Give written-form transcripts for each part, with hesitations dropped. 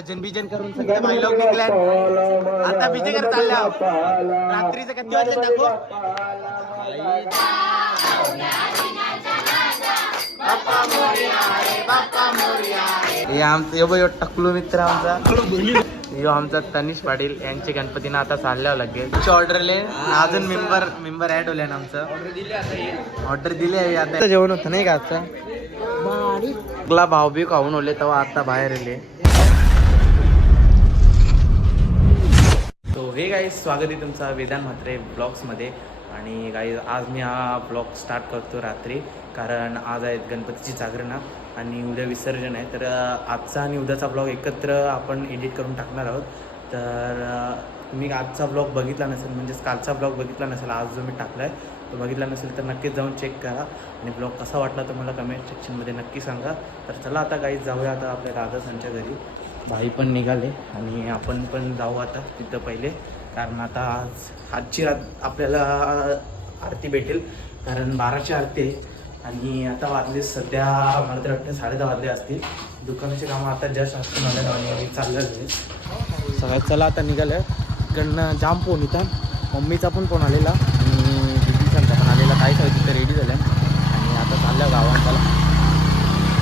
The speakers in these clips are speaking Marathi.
भजन बिजन करून सगळे बायलोक निघल्यात. आता बिजे करत चालल्या. रात्रीचं किती वाजले दाखव. हे आमचं टकलू मित्र आमचा. यो आमचा तनिष पाटील यांचे गणपतीनं आता चालल्यावर लागेल ऑर्डरले. अजून मेंबर ऍड होले ना. आमचं ऑर्डर दिली आता. जेवण होतं नाही का आता. भाऊ बी खाऊन होले तेव्हा आता बाहेर आले. तो हे गाईज स्वागत आहे तुमचा वेदांत म्हात्रे ब्लॉग्समध्ये. आणि गाईज आज मी हा ब्लॉग स्टार्ट करतो रात्री, कारण आज आहेत गणपतीची जागरण आणि उद्या विसर्जन आहे. तर आजचा आणि उद्याचा ब्लॉग एकत्र आपण एडिट करून टाकणार आहोत. तर तुम्ही आजचा ब्लॉग बघितला नसेल, म्हणजेच कालचा ब्लॉग बघितला नसेल, आज जो मी टाकला आहे तो बघितला नसेल तर नक्कीच जाऊन चेक करा. आणि ब्लॉग कसा वाटला तर मला कमेंट सेक्शनमध्ये नक्की सांगा. तर चला आता गाईज जाऊया आता आपल्या दादासांच्या घरी. भाई पण निघाले आणि आपण पण जाऊ आता तिथं पहिले, कारण आता आजची रात आपल्याला आरती भेटेल, कारण 12ची आरती आहे. आणि आता वाजले सध्या मला तर वाटतं 10:30 वाजले असतील. दुकानाची कामं आता जस्ट असतील मला आणि चाललं झाले सगळ्यात. चला आता निघालं. इकडनं जाम फोन येतात. मम्मीचा पण फोन आलेला आणि दिदीचा पण आलेला. काय सगळं तिथं रेडी झालं आणि आता चाललं गावात. चला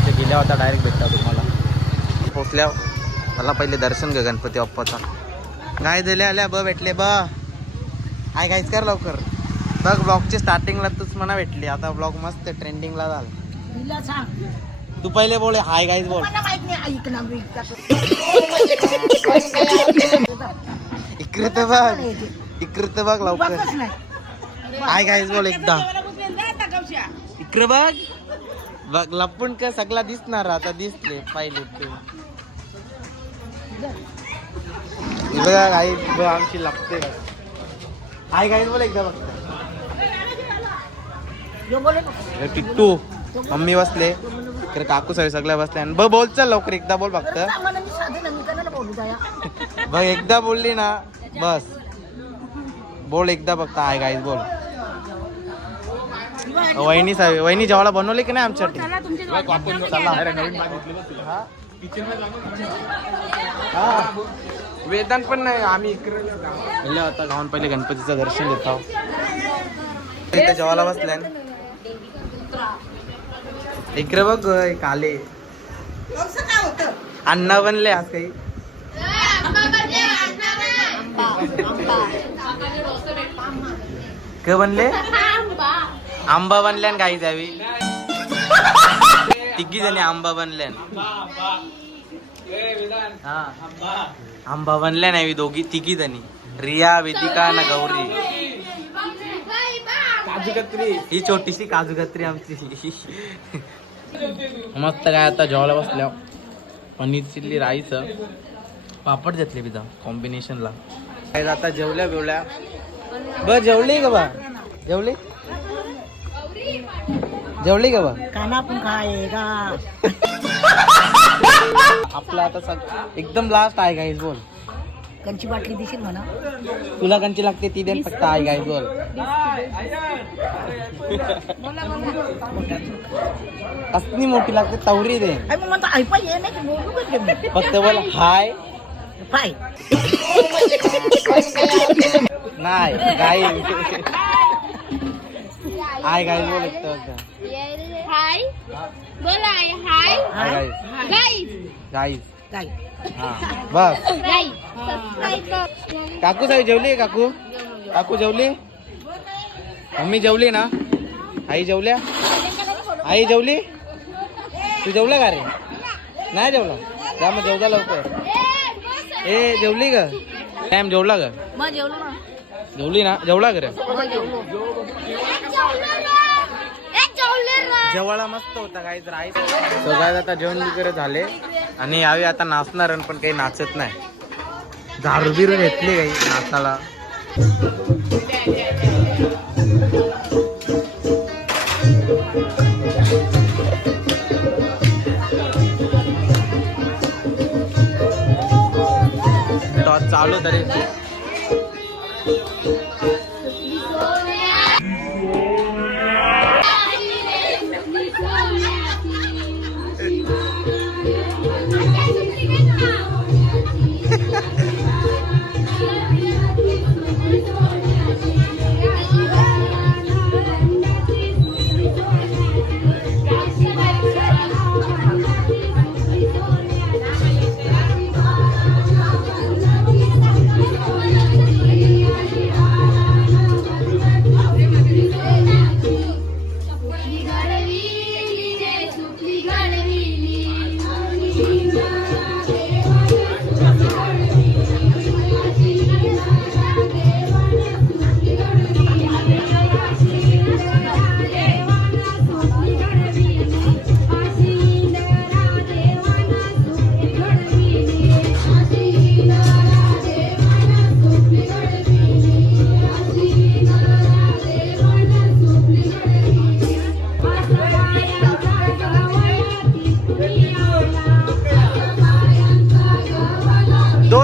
ते गेल्या होता डायरेक्ट भेटता तुम्हाला. पोचल्या मला पहिले दर्शन घ्या गणपती बाप्पाचा. काय दिले आल्या भेटले हाय गाईज कर लवकर. बघ ब्लॉगच्या स्टार्टिंगला तूच म्हणा भेटली. आता ब्लॉग मस्त ट्रेंडिंगला झाला. तू पहिले बोल हाय गाईज बोल. इकडे तर बघ लवकर. हाय गाईज बोल एकदा. इकडे बघ लपून का सगळा दिसणार. आता दिसले पाहिले तू. बघा गाईज बघ आमची लागते. हाय गाईज बोल एकदा. बघ टिट्टू मम्मी बसले इकडे, काकू सगळे सगळ्या बसले. आणि बोल चल लवकर एकदा बोल फक्त. बघ एकदा बोलली ना बस. बोल एकदा फक्त हाय गाईज बोल. वहिनी जेवायला बनवले की नाही आमच्यासाठी. वेदांत पण नाही आम्ही इकडे आता जाऊन पहिले गणपतीचं दर्शन घेतो. इथे जेवायला बसल्या. इकडे बघ काले अण्णा बनले आज काही. क बनले आंबा बनल्यान गाई जावी. तिघी जणी आंबा बनल्यान. हा आंबा बनल्या नाही दोघी तिघी जणी. रिया वेदिका ना गौरी. काजू कत्री ही छोटीशी काजू कत्री आमची. मस्त काय आता जेवायला बसल्या. पनीर चिल्ली राईस पापड घेतले पिझ्झा कॉम्बिनेशनला. काय आता जेवल्या बिवल्या जेवली का जेवली का खाना पण खाएगा. आपला आता एकदम लास्ट आहे गाईज बोल. कंची बाटली दिसेल म्हणा. तुला कंची लागते ती देन फक्त आहे गाईज बोल. कसली मोठी लागते तवरी दे फक्त बोल. हाय पाय नाही गाई हाय गाईज बोल एकदा. हाय बोला. हाय गाईज गाईज काय हा बस. गाईज सबस्क्राइब कर. काकू साहेब जेवली काकू. काकू जेवली. मम्मी जेवली ना. आई जेवल्या. आई जेवली. तू जेवला का रे. नाही जेवला. जा मग जेवजा लवकर. ए जेवली का टाइम जेवला का. मग जेवलो ना. जेवली ना. जेवला का रे. जेवायला मस्त होता काही राईस. सगळ्यात आता जेवण वगैरे झाले आणि यावेळी आता नाचणार पण काही नाचत नाही. दारू बिरू घेतली काही नाचाला. चालू तरी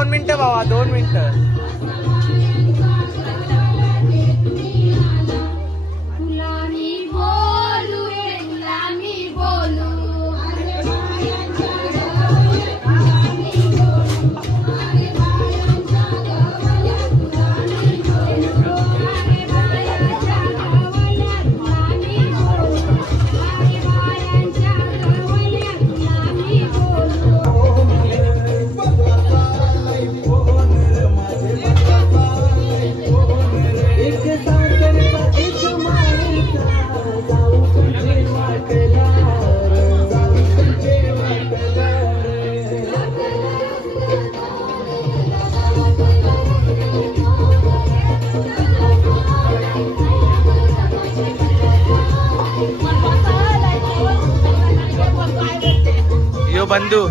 2 मिनिटं बाबा 2 मिनिटं. तुला मी बोलू तुला मी बोलू यो बंधू.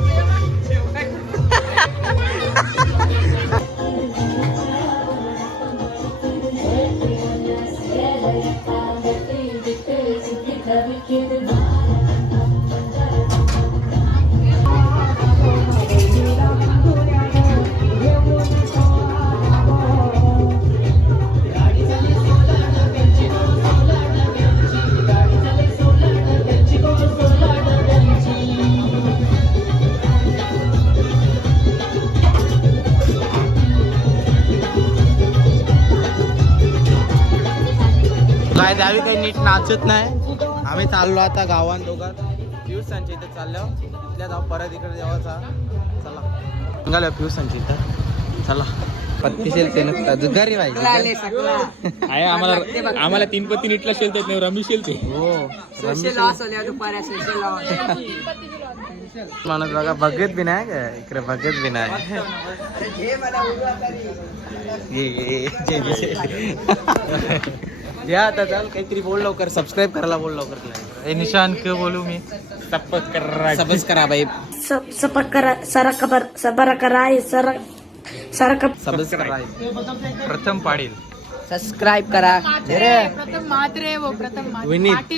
काय द्यावी काही नीट नाचत नाही. आम्ही चाललो आता गावात दोघात पियुसांच्या इथे चाललो. तिथल्या जाऊ परत इकडे जेवायचा. चला निघालो पियुसांच्या इथं. चला पत्तीशेल ते नसतात घरी आहे आम्हाला 3 पत्ती नीटला शेलता येत नाही. रमी शेलते. हो माणूस बघा बघत बी नाही का इकडे बघत बी नाही. या आता चाल काहीतरी बोल लवकर. सबस्क्राईब करायला बोल लवकर. ए निशान क्यों बोलू मी. सबस्क्राईब करा बाई. सबस्क्राईब प्रथम पाडील. सबस्क्राईब करा. प्रथम मात्रे व प्रथम विनीत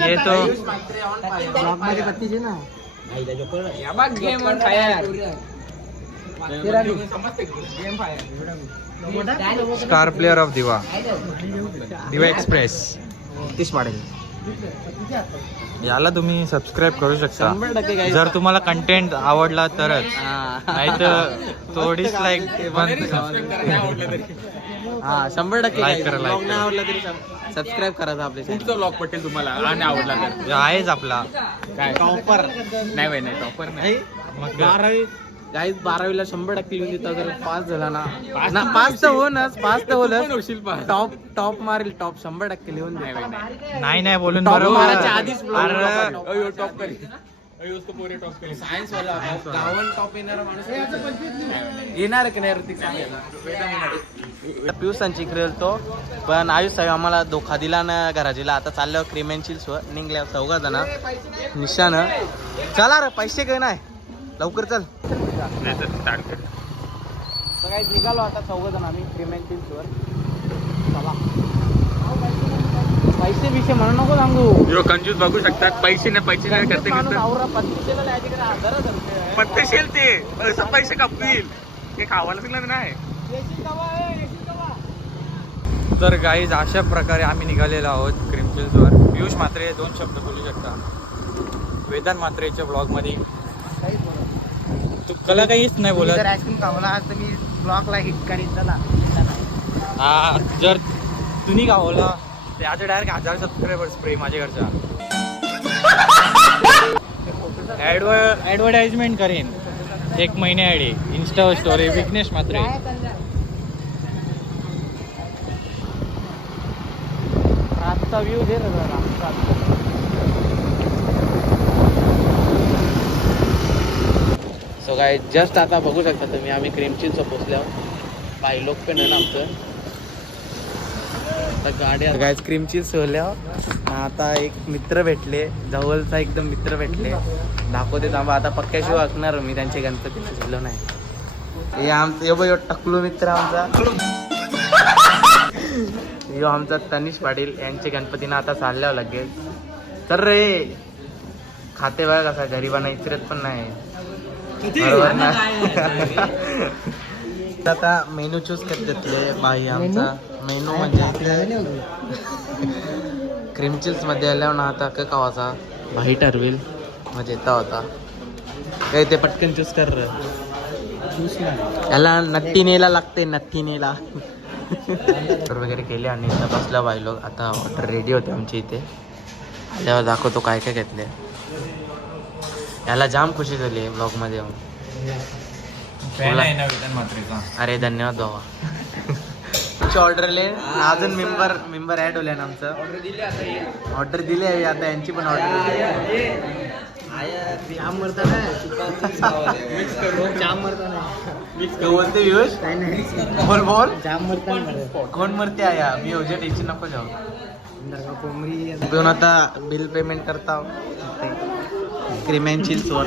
ये तो स्टार प्लेयर ऑफ दिवा एक्सप्रेस. तीच पाडेल. याला तुम्ही सबस्क्राईब करू शकता जर तुम्हाला कंटेंट आवडला तरच. नाही तर तो डिसलाईक हा 100% लाईक करा. लाईक नाही आवडला तरी सबस्क्राईब करायचं. आपले तुमचा ब्लॉग पटेल तुम्हाला आणि आवडला तर आहेच आपला काय टॉपर नाही बाई नाही टॉपर नाही. मग 12वीला 100% लिहून देतो. जर पास झाला ना पास तर होणच. पास तर होईल. टॉप मारेल. टॉप 100% लिहून दे. नाही बोलून टॉप मारायच्या आधीच टॉप करी. सायन्स वाला गावन टॉप येणारा माणूस येणार की नाही ऋतिक पियुसांची खेळतो. पण आयुष साहेब आम्हाला धोका दिला ना घराजीला. आता चालल्यावर क्रिमेन्शिल्स वर निघल्या 4 जण निशान. चला रे पैसे काय नाही लवकर चल. सगळ्यात निघालो आता 4 जण आम्ही क्रिमेन्शिल्स वर. चला पैसे विषय म्हणू नको सांगू. कंजूस बघू शकतात. पैसे नाही करते पत्ते शेलते पैसे कापतील. हे खावायला दिलं नाही. तर गाईज अशा प्रकारे आम्ही निघालेलो आहोत क्रिमचिल्सवर. पियुष म्हात्रे 2 शब्द बोलू शकता. वेदांत म्हात्रेच्या ब्लॉगमध्ये तू कला काहीच नाही बोलत. आईस्क्रीम खावला आज तर मी ब्लॉकला हिट करीन. चला हा जर तुम्ही गावला त्याचे डायरेक्ट 1000 सबस्क्रायबर्स फ्री माझ्या घरच्या. ॲडव्हर्टाइजमेंट करेन 1 महिने आधी इंस्टा स्टोरी. विघ्नेश म्हात्रे. रातचा व्ह्यू दे ना. सो काय जस्ट आता बघू शकता तुम्ही आम्ही क्रिमचिल्सवर पोचल्यावर. बाई लोक पण आहे ना आमचं. आता गाड्या काय क्रिमचिल्स सोडल्यावर आता एक मित्र भेटले. जवळचा एकदम मित्र भेटले. दाखवते थांबा आता पक्क्याशिवाय वागणार मी त्यांचे गणपतीचं झालं नाही. हे आमचं यो टकलू मित्र आमचा. यो आमचा तनिष पाटील यांचे गणपतीनं आता चालल्यावर लगेच. तर रे खाते बघा कसा गरिबांना इचरत पण नाही बरोबर ना आता मेनू चूज करत घेतले बाई आमचा मेनू म्हणजे क्रीम चिल्स मध्ये आल्यावर ना आता काय खावाचा भाई ठरवेल म्हणजे येता होता काय ते पटकन चूज कर याला नट्टी नेला लागते नट्टी नेला ऑर्डर वगैरे केले आणि इथं बसला बाई लोक आता ऑर्डर रेडी होते आमची इथे तेव्हा दाखवतो काय काय घेतले याला जाम खुशी झाली ब्लॉग मध्ये येऊन अरे धन्यवाद बाबा तुमची ऑर्डर ले अजून मेंबर ऍड होले ना आमचं ऑर्डर दिली आहे आता यांची पण ऑर्डर जाम मरता बोलते व्ह्यूज बोल बोल जाम मरता कोण मरते आया मी होजे टेन्शन नको जाऊ कोंबडी घेऊन आता बिल पेमेंट करता क्रीम अँड चिल्स वर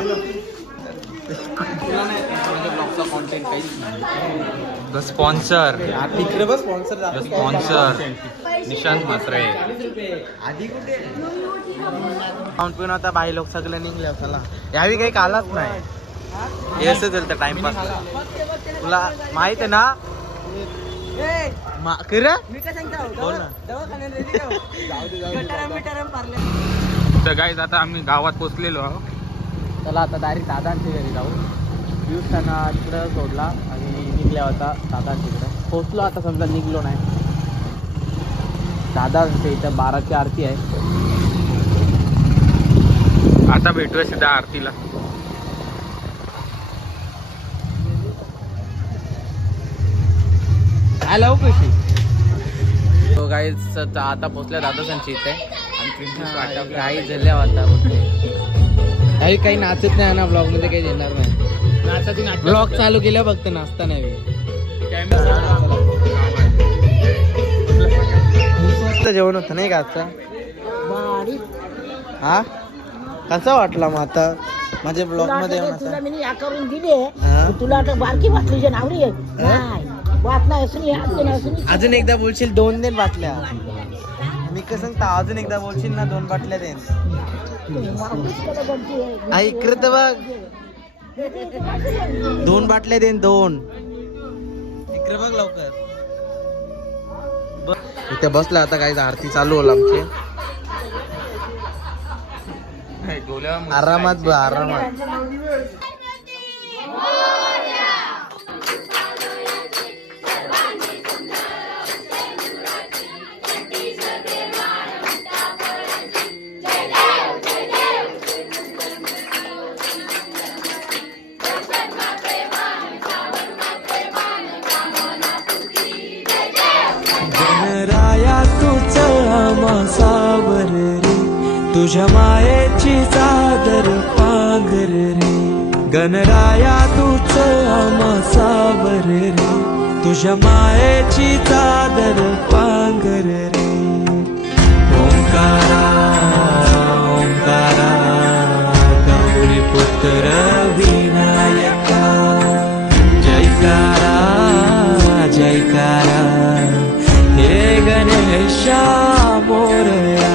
स्पॉन्सर तिकडे बस स्पॉन्सर निशांत मात्रे आधी कुठे खाऊन पिऊन आता बाई लोक सगळे निघले चला यावेळी काही कालाच नाही हे असं झालं टाइमपास तुला माहित आहे ना मी काय सांगतो बोल ना तर गाईज आता आम्ही गावात पोचलेलो आहोत चला आता डायरेक्ट दादांच्या घरी जाऊ पियुष त्यांना तिकडं सोडला आणि निघल्या होता दादांच्या इकडं पोचलो आता समजा निघलो नाही दादांच्या इथं 12ची आरती आहे आता भेटूया सीधा आरतीला हॅलो कशी तो गाईज आता पोचल्या दादासांची इथे काही झाल्या होता काही नाचत नाही ना ब्लॉग मध्ये काही देणार नाही ब्लॉग चालू केल्या फक्त नाचता नाही जेवण होतं नाही का आजचा हा कसा वाटला मग आता माझ्या ब्लॉग मध्ये येऊन तुला आता? मी या करून दिले हा? तुला आता बारकी वाटली नावरी नाही वाट नाही असं नाही हात नाही असं नाही अजून एकदा बोलशील 2 देन बाटल्या मी कसं सांगता अजून एकदा बोलशील ना 2 बाटल्या देन आई इकडे तर बघ 2 बाटल्या देन 2 इकडे बघ लवकर इथे बसला आता काही आरती चालू होईल आमची आरामात बघ आरामात गणराया तुझ आमासावर रे तुझ्या मायेची चादर पांघर रे गणराया तुझ आमासावर रे तुझ्या मायेची चादर पांघर रे ओंकारा ओंकारा गौरी पुत्र विनायका जयकारा जयकारा हे गणेशा मोरया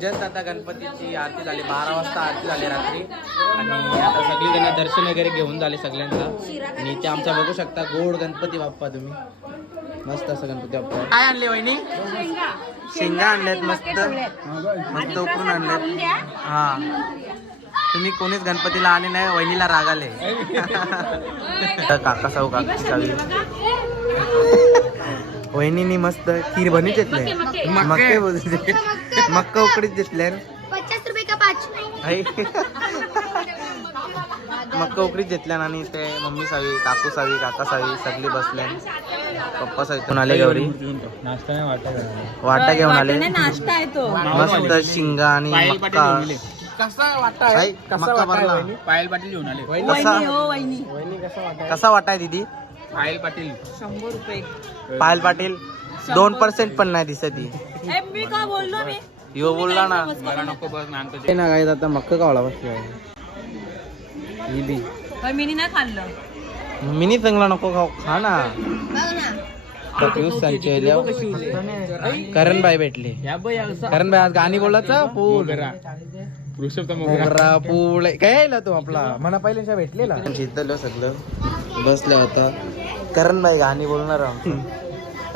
जस्ट आता गणपतीची आरती झाली 12 वाजता आरती झाली रात्री आणि आता सगळीजण दर्शन वगैरे घेऊन झाले सगळ्यांचा आणि ते आमचा बघू शकता गोड गणपती बाप्पा तुम्ही मस्त असं गणपती बाप्पा. काय आणले वहिनी? शेंगा आणल्यात मस्त मस्त उकरून आणल्यात. हा तुम्ही कोणीच गणपतीला आले नाही वहिनीला राग आले. काका साऊ काकी सावी वहिनीनी मस्त खीर बनवून घेतले मक्के बोलते मक्का उकडीत घेतल्या 50 रुपये का 5 मक्का उकडीत घेतल्या आणि ते मम्मी सावी काकू सावी काका सावी सगळी बसल्या पप्पा सावी आले गौरी नाश्ता नाही वाटत वाटा घेऊन आले नाश्ता आहे तो मस्त शिंगा आणि मक्का कसा वाटा काय? मक्का भरला पायल पाटील घेऊन आले. कसा वाटाय दीदी? पायल पाटील 100 रुपये पायल पाटील 2% पण नाही दिसत ती. मी का बोललो मी यो बोलला ना मला नको बस नानतो ते ना काय आता मक्का कावला बसला ही बी मी नाही खाल्लं मिनी चांगला नको खाऊ खा ना करण बाई भेटले करण बाई आज गाणी बोलायचं पूल मोगरा पूल काय तो आपला मना पहिल्यांदा भेटलेला जिंकलो सगळं बसलं होता करण बाई गाणी बोलणार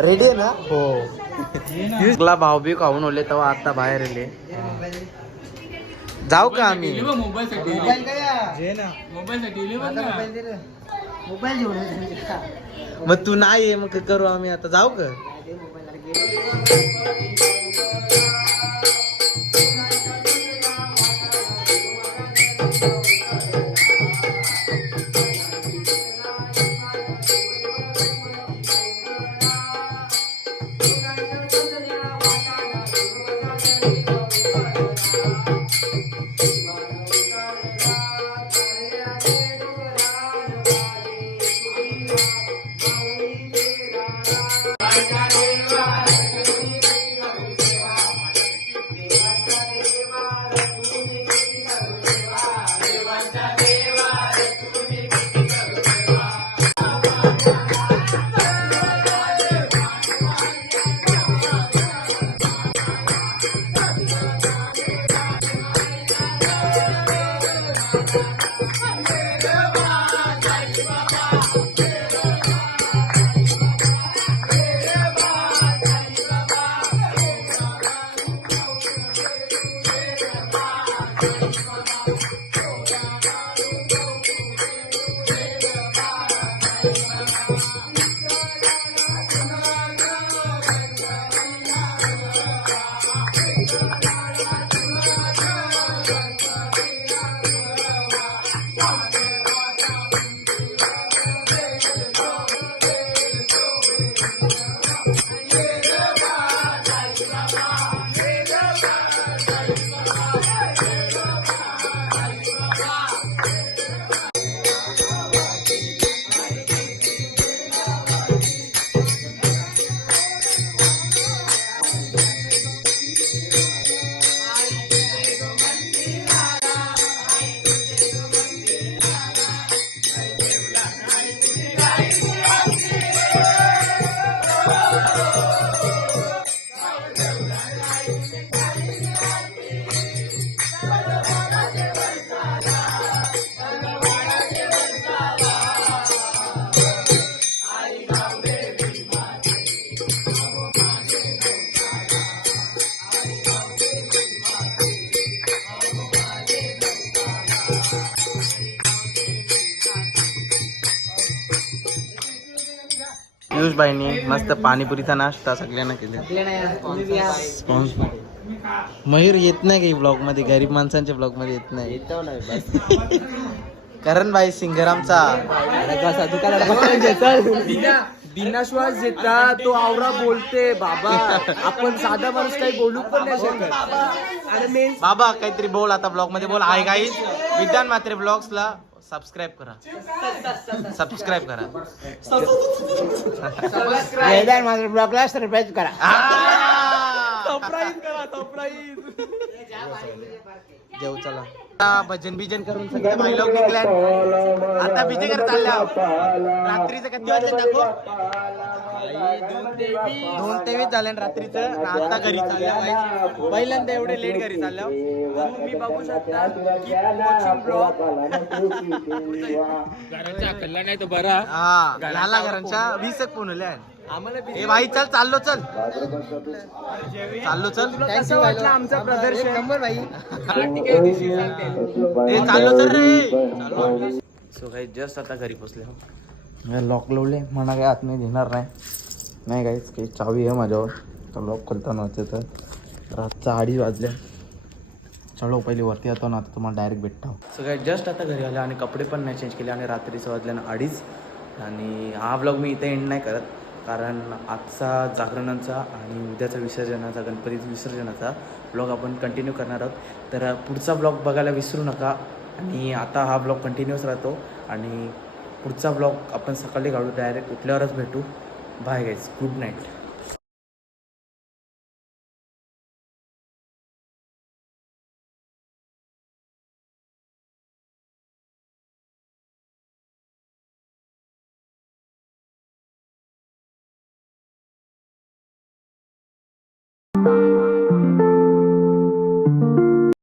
रेडी आहे ना हो भाऊ बी खाऊन ओले तेव्हा आता बाहेर आले जाऊ का आम्ही मग तू नाही मग करू आम्ही आता जाऊ का पियुष बाईंनी मस्त पाणीपुरीचा नाश्ता सगळ्यांना केले मयूर येत नाही काही ब्लॉग मध्ये गरीब माणसांच्या ब्लॉग मध्ये येत नाही करण बाई सिंगरामचा बिनाश्वास देता तो आवरा बोलते बाबा आपण साधा माणूस काही बोलू पण नाही शकत बाबा काहीतरी बोल आता ब्लॉग मध्ये बोल हाय गाईज विद्यान मात्रे ब्लॉग्सला सबस्क्राईब करा माझ्या ब्लॉगला सरप्राईज करा जेव चला आता भजन बिजन करून सगळे बायलोक निघल्यात. आता बीजे कर चालल्या. रात्रीचं किती वाजले दाखव. 2:23 झाले रात्रीचं. आता घरी चालल्या. पहिल्यांदा एवढे लेट घरी चालल्या. तर तुम्ही बघू शकता की कोचिंग ब्लॉग घराचा कल्ला नाही तो बरा. हा झाला घरांच्या 20 फोन आले. ए भाई चल चाललो चल कसं वाटलं आमचं प्रदर्शन नंबर भाई चाललो चल रे. सो काही जस्ट आता घरी पोचले. लॉक लावले म्हणा काही आतमध्ये घेणार नाही काहीच काही चावी आहे माझ्यावर. तर लॉक खोलताना होते तर रातचा 2:30 वाजले. चलो पहिले वरती येतो ना आता तुम्हाला डायरेक्ट भेटतो. सो काही जस्ट आता घरी आले आणि कपडे पण नाही चेंज केले आणि रात्रीचं वाजल्यानं 2:30. आणि हा ब्लॉग मी इथे एंड नाही करत कारण आजचा जागरणाचा आणि उद्याचा विसर्जनाचा गणपती विसर्जनाचा ब्लॉग आपण कंटिन्यू करणार आहोत. तर पुढचा ब्लॉग बघायला विसरू नका. आणि आता हा ब्लॉग कंटिन्यूस राहतो आणि पुढचा ब्लॉग आपण सकाळी काढू. डायरेक्ट उठल्यावरच भेटू. Bye guys, good night. Thank